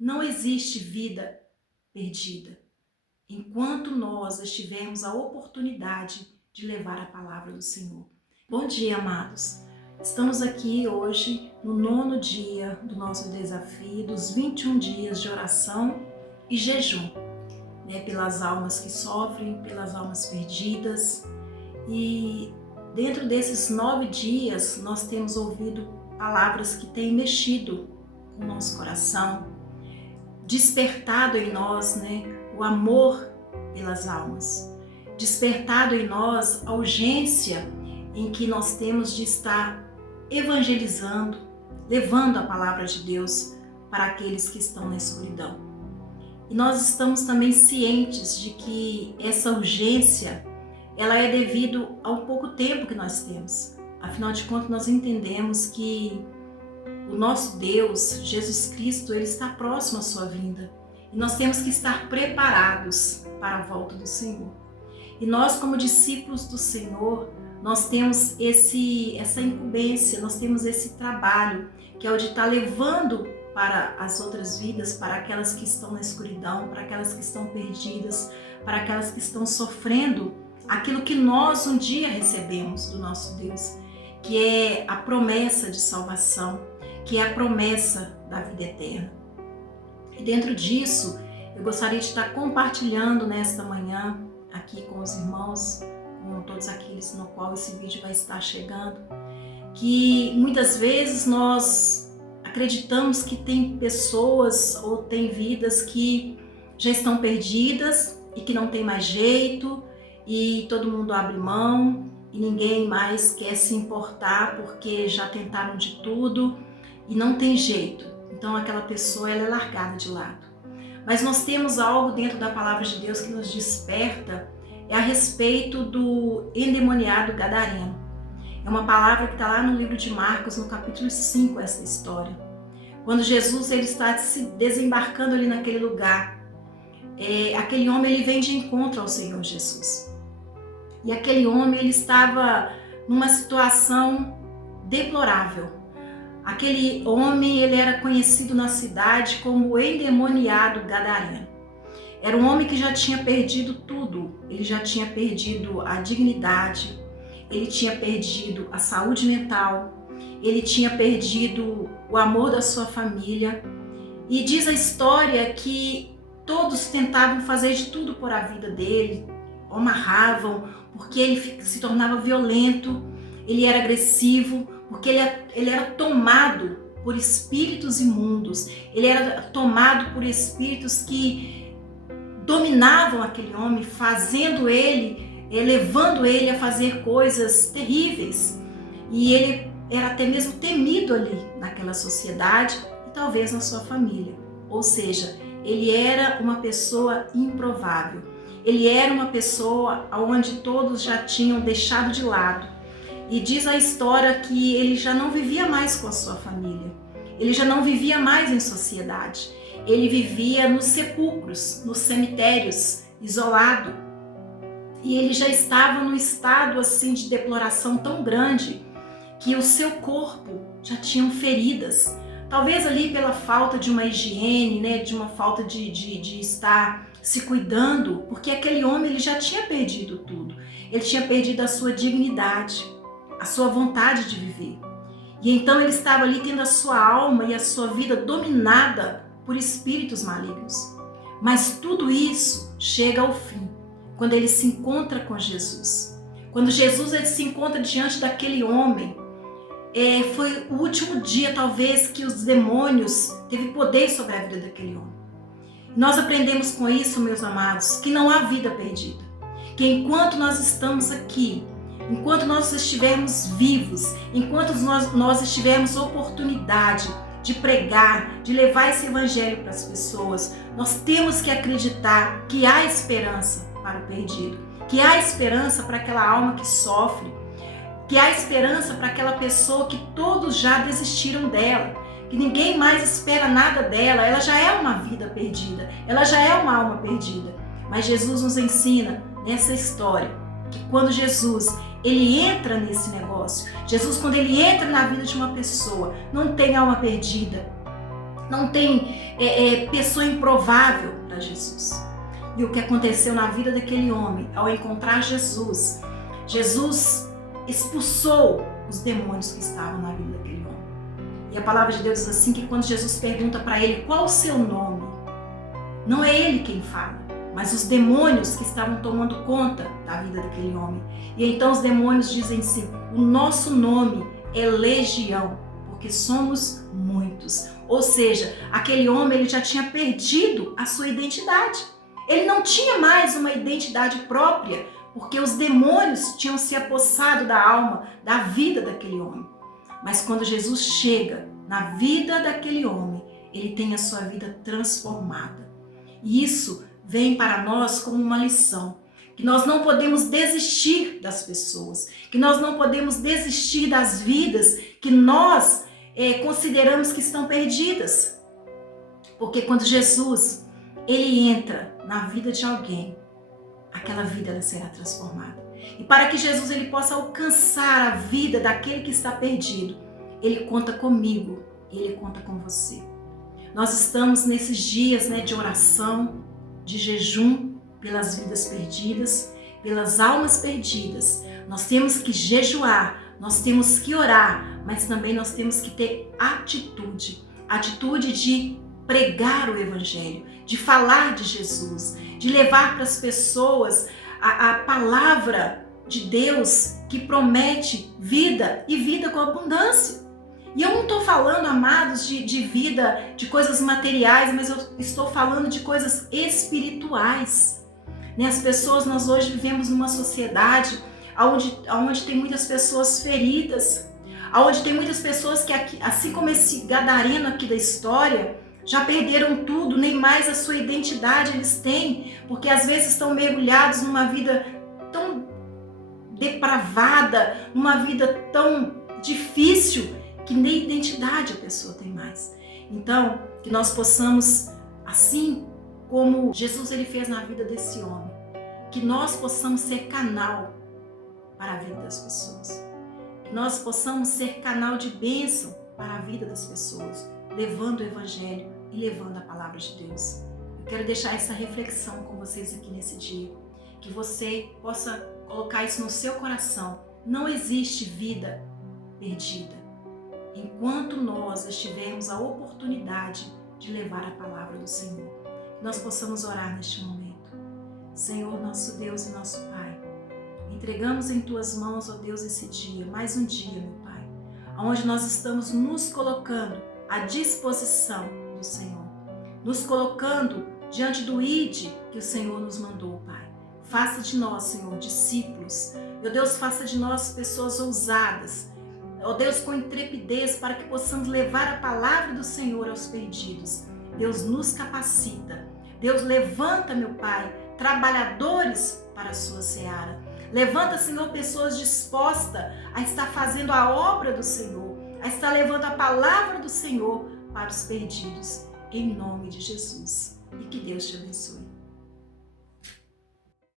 Não existe vida perdida enquanto nós tivermos a oportunidade de levar a palavra do Senhor. Bom dia, amados. Estamos aqui hoje no 9º dia do nosso desafio dos 21 dias de oração e jejum, pelas almas que sofrem, pelas almas perdidas. E dentro desses 9 dias nós temos ouvido palavras que têm mexido com o nosso coração, despertado em nós, o amor pelas almas, despertado em nós a urgência em que nós temos de estar evangelizando, levando a palavra de Deus para aqueles que estão na escuridão. E nós estamos também cientes de que essa urgência, ela é devido ao pouco tempo que nós temos. Afinal de contas, nós entendemos que o nosso Deus, Jesus Cristo, Ele está próximo à sua vinda. E nós temos que estar preparados para a volta do Senhor. E nós, como discípulos do Senhor, nós temos essa incumbência, nós temos esse trabalho, que é o de estar levando para as outras vidas, para aquelas que estão na escuridão, para aquelas que estão perdidas, para aquelas que estão sofrendo aquilo que nós um dia recebemos do nosso Deus, que é a promessa de salvação, que é a promessa da vida eterna. E dentro disso, eu gostaria de estar compartilhando nesta manhã aqui com os irmãos, com todos aqueles no qual esse vídeo vai estar chegando, que muitas vezes nós acreditamos que tem pessoas ou tem vidas que já estão perdidas e que não tem mais jeito e todo mundo abre mão e ninguém mais quer se importar porque já tentaram de tudo e não tem jeito. Então aquela pessoa ela é largada de lado. Mas nós temos algo dentro da palavra de Deus que nos desperta, é a respeito do endemoniado gadareno. É uma palavra que está lá no livro de Marcos, no capítulo 5, essa história. Quando Jesus ele está se desembarcando ali naquele lugar, aquele homem ele vem de encontro ao Senhor Jesus. E aquele homem ele estava numa situação deplorável. Aquele homem ele era conhecido na cidade como o endemoniado gadareno. Era um homem que já tinha perdido tudo. Ele já tinha perdido a dignidade, ele tinha perdido a saúde mental, ele tinha perdido o amor da sua família. E diz a história que todos tentavam fazer de tudo por a vida dele, o amarravam, porque ele se tornava violento, ele era agressivo, porque ele era tomado por espíritos imundos, ele era tomado por espíritos que dominavam aquele homem, fazendo ele, levando ele a fazer coisas terríveis. E ele era até mesmo temido ali naquela sociedade e talvez na sua família. Ou seja, ele era uma pessoa improvável. Ele era uma pessoa onde todos já tinham deixado de lado. E diz a história que ele já não vivia mais com a sua família. Ele já não vivia mais em sociedade. Ele vivia nos sepulcros, nos cemitérios, isolado. E ele já estava num estado assim de deploração tão grande que o seu corpo já tinha feridas. Talvez ali pela falta de uma higiene, de uma falta de estar se cuidando, porque aquele homem ele já tinha perdido tudo. Ele tinha perdido a sua dignidade, a sua vontade de viver. E então ele estava ali tendo a sua alma e a sua vida dominada por espíritos malignos. Mas tudo isso chega ao fim, quando ele se encontra com Jesus. Quando Jesus ele se encontra diante daquele homem, foi o último dia talvez que os demônios teve poder sobre a vida daquele homem. Nós aprendemos com isso, meus amados, que não há vida perdida. Que enquanto nós estamos aqui, enquanto nós estivermos vivos, enquanto nós tivermos oportunidade de pregar, de levar esse evangelho para as pessoas, nós temos que acreditar que há esperança para o perdido, que há esperança para aquela alma que sofre, que há esperança para aquela pessoa que todos já desistiram dela, que ninguém mais espera nada dela, ela já é uma vida perdida, ela já é uma alma perdida. Mas Jesus nos ensina nessa história que quando Jesus ele entra nesse negócio, Jesus quando ele entra na vida de uma pessoa, não tem alma perdida. não tem pessoa improvável para Jesus. E o que aconteceu na vida daquele homem, ao encontrar Jesus, Jesus expulsou os demônios que estavam na vida daquele homem. E a palavra de Deus diz assim, que quando Jesus pergunta para ele qual o seu nome, não é ele quem fala, mas os demônios que estavam tomando conta da vida daquele homem. E então os demônios dizem assim, o nosso nome é Legião, porque somos muitos. Ou seja, aquele homem ele já tinha perdido a sua identidade. Ele não tinha mais uma identidade própria, porque os demônios tinham se apossado da alma, da vida daquele homem. Mas quando Jesus chega na vida daquele homem, ele tem a sua vida transformada. E isso vem para nós como uma lição, que nós não podemos desistir das pessoas, que nós não podemos desistir das vidas que nós consideramos que estão perdidas. Porque quando Jesus ele entra na vida de alguém, aquela vida ela será transformada. E para que Jesus ele possa alcançar a vida daquele que está perdido, ele conta comigo, ele conta com você. Nós estamos nesses dias de oração, de jejum pelas vidas perdidas, pelas almas perdidas. Nós temos que jejuar, nós temos que orar, mas também nós temos que ter atitude de pregar o Evangelho, de falar de Jesus, de levar para as pessoas a palavra de Deus que promete vida e vida com abundância. E eu não estou falando, amados, de vida, de coisas materiais, mas eu estou falando de coisas espirituais. As pessoas, nós hoje vivemos numa sociedade onde tem muitas pessoas feridas, onde tem muitas pessoas que, assim como esse gadareno aqui da história, já perderam tudo, nem mais a sua identidade eles têm, porque às vezes estão mergulhados numa vida tão depravada, numa vida tão difícil, que nem identidade a pessoa tem mais. Então, que nós possamos, assim como Jesus ele fez na vida desse homem, que nós possamos ser canal para a vida das pessoas. Que nós possamos ser canal de bênção para a vida das pessoas, levando o Evangelho e levando a palavra de Deus. Eu quero deixar essa reflexão com vocês aqui nesse dia, que você possa colocar isso no seu coração. Não existe vida perdida enquanto nós tivermos a oportunidade de levar a palavra do Senhor. Que nós possamos orar neste momento. Senhor, nosso Deus e nosso Pai, entregamos em Tuas mãos, ó Deus, esse dia, mais um dia, meu Pai, onde nós estamos nos colocando à disposição do Senhor, nos colocando diante do ID que o Senhor nos mandou, Pai. Faça de nós, Senhor, discípulos. Meu Deus, faça de nós pessoas ousadas, ó Deus, com intrepidez, para que possamos levar a palavra do Senhor aos perdidos. Deus, nos capacita. Deus, levanta, meu Pai, trabalhadores para a sua seara. Levanta, Senhor, pessoas dispostas a estar fazendo a obra do Senhor, a estar levando a palavra do Senhor para os perdidos, em nome de Jesus. E que Deus te abençoe.